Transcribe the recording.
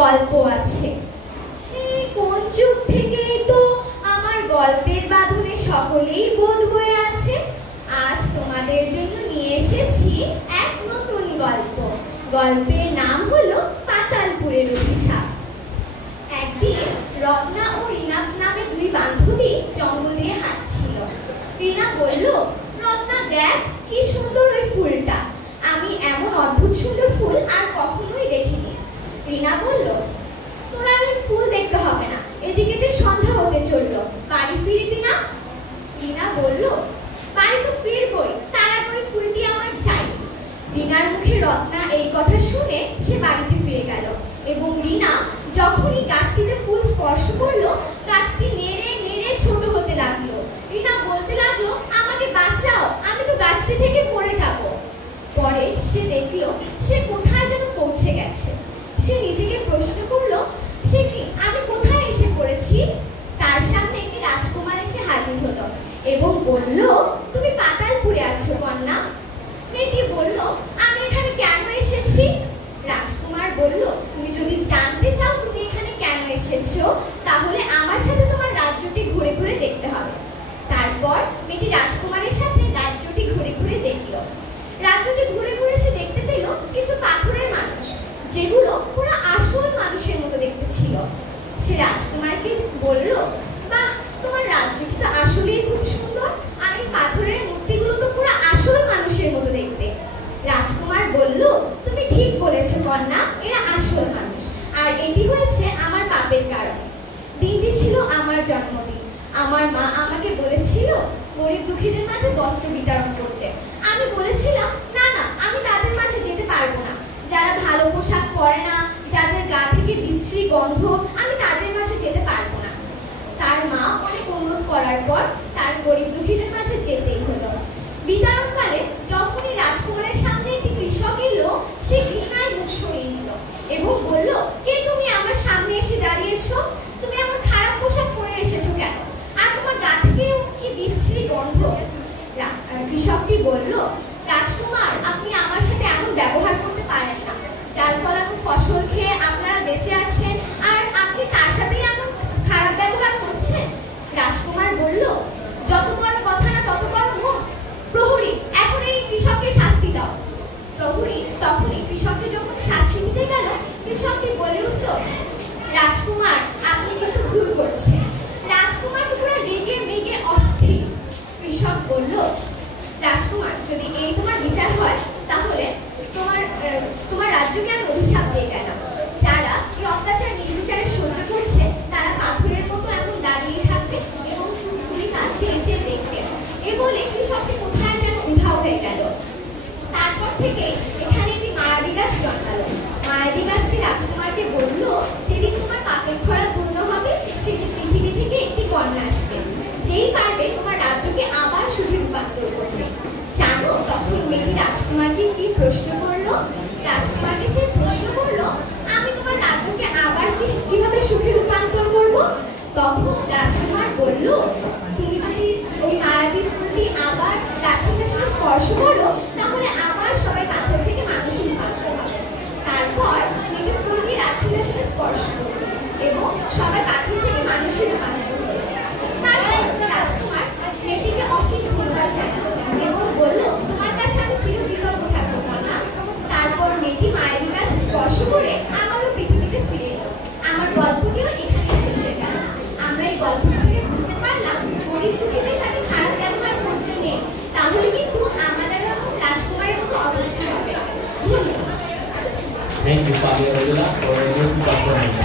গল্প আছে। সেই কোন যুগ থেকেই তো আমার গল্পের বাঁধনে সকলেই বোধ হয়ে আছে। আজ তোমাদের জন্য নিয়ে এসেছি এক নতুন গল্প। গল্পের নাম হলো পাতালপুরের অভিশাপ। একদিন রত্না ও রিনা নামে দুই বান্ধবী জঙ্গল দিয়ে হাঁটছিল। রিনা বলল, রত্না দেখ কি সুন্দর ওই ফুলটা, আমি এমন অদ্ভুত সুন্দর ফুল আর কখনোই দেখিনি। রিনা বলল, তোরা আমি ফুল দেখতে হবে না, এদিকে যে সন্ধ্যা হতে চললো, বাড়ি ফিরবি না? রিনা বলল, বাড়ি তো ফিরবই, তার আগে ওই ফুলটি আমার চাই। রিনার মুখে রত্না এই কথা শুনে সে বাড়িতে ফিরে গেল এবং রিনা যখনই গাছটিতে ফুল স্পর্শ করলো, গাছটি নেড়ে নেড়ে ছোট হতে লাগলো। রিনা বলতে লাগলো, আমাকে বাঁচাও, আমি তো গাছটি থেকে পড়ে যাব। পরে সে দেখলো সে কোথায় যেন পৌঁছে গেছে। সে নিজেকে প্রশ্ন করলো, সে কি, আমি কোথায় এসে পড়েছি? তার সামনে একটি রাজকুমার এসে হাজির হলো এবং বলল, তুমি পাতালপুরে আছো কন্যা। মেয়েটি বলল, আমি এখানে কেন এসেছি? রাজকুমার বলল, তুমি যদি জানতে চাও তুমি এখানে কেন এসেছো, তাহলে আমার সাথে তোমার রাজ্যটি ঘুরে ঘুরে দেখতে হবে। তারপর মেয়েটি রাজকুমারের সাথে রাজ্যটি ঘুরে ঘুরে দেখল। রাজ্যটি ঘুরে ঘুরে সে দেখতে পেল কিছু পাথরের মানুষ, যেগুলো পুরো আসল মানুষের মতো দেখতে ছিল। সে রাজকুমারকে বলল, বাহ, তোমার রাজ্যটি তো আসলেই খুব সুন্দর, আর এই পাথরের মূর্তিগুলো তো পুরো আসল মানুষের মতো দেখতে। রাজকুমার বলল, তুমি ঠিক বলেছো কন্যা, এরা আসল মানুষ, আর এটি হয়েছে আমার পাপের কারণে। দিনটি ছিল আমার জন্মদিন। আমার মা আমাকে বলেছিল গরিব দুঃখীদের মাঝে বস্ত্র বিতরণ করতে। আমি বলেছিলাম, না না, আমি তাদের মাঝে যেতে পারবো না। যারা ভালো পোশাক পরে না, যাদের গা থেকে বিশ্রী গন্ধ, আমি তাদের মাঝে যেতে পারবো না। তার মা অনেক অনুরোধ করার পর তার গরিব দুঃখীদের মাঝে যেতেই হলো। বিতরণকালে যখনই রাজকুমারের সামনে একটি কৃষক এলো, সে ঘৃণায় মুখ সরিয়ে নিল এবং বলল, কে তুমি আমার সামনে এসে দাঁড়িয়েছো? তুমি এমন খারাপ পোশাক পরে এসেছো কেন? আর তোমার গা থেকেও কি বিশ্রী গন্ধ। কৃষকটি বলল, রাজকুমার, আপনি আমার সাথে এমন ব্যবহার করতে পারেন না। যার ফলানো ফসল খেয়ে আপনারা বেঁচে আছেন, আর আপনি তার সাথেই এমন খারাপ ব্যবহার করছেন। রাজকুমার বলল, যত বড় কথা না তত বড় মুখ। প্রহরী, এখন এই কৃষককে শাস্তি দাও। প্রহরী তখনই কৃষককে যখন শাস্তি দিতে গেল, কৃষকটি বলে উঠল, রাজকুমার, আপনি কিন্তু ভুল করছেন। রাজকুমার পুরো রেগে মেগে অস্থির। কৃষক বলল, রাজকুমার, যদি এই তোমার বিচার হয়, তাহলে তোমার রাজ্যকে আমি অভিশাপ দিয়ে গেলাম। যারা এই অত্যাচার নির্বিচারে সহ্য করছে, তারা পাথরের মতো এমন দাঁড়িয়ে থাকবে এবং তুমি তা চেয়ে চেয়ে দেখবে। এ বলে কৃষকটি কোথায় যেন উধাও হয়ে গেল। তারপর থেকে এখানে একটি মায়াবী গাছ জন্মালো। মায়াবী গাছটি রাজকুমারকে বলল, যেদিন তোমার পাপের খরা পূর্ণ হবে, সেদিন পৃথিবী থেকে একটি কন্যা আসবে, যেই পারবে তোমার রাজ্যকে আবার সুখে রূপান্তর করবে। জানো তখন মেয়েটি রাজকুমারকে কি প্রশ্ন করলো? রাজকুমারকে সে প্রশ্ন করলো, আমি তোমার রাজ্যকে আবার কিভাবে সুখে রূপান্তর করব? তখন রাজকুমার বলল, তুমি যদি ওই মায়াবী ফুলটি আবার গাছের সাথে স্পর্শ করো, তাহলে আবার সবাই পাথর থেকে মানুষের রূপান্তর হবে। তারপর মেয়েটি ফুলটি গাছের সাথে স্পর্শ করবে এবং সবাই পাথর থেকে মানুষের রূপান্তর করবে। তারপর রাজকুমার মেয়েটিকে অশেষ ধন্যবাদ জানালো এবং বলল, তোমার কাছে আমি চিরকৃতজ্ঞ থাকবো কন্যা। তারপর মেয়েটি মায়াবী গাছ স্পর্শ করে আবারও পৃথিবীতে ফিরে এলো। আমার গল্পটিও এখানে শেষ হয়ে গেল। আমরা এই গল্পটি থেকে বুঝতে পারলাম, গরিব দুঃখীদের সাথে খারাপ ব্যবহার করতে নেই, তাহলে কিন্তু আমাদের রাজকুমারের মতো অবস্থা হবে। ধন্যবাদ। Thank you, Fabio Regula, for a beautiful performance.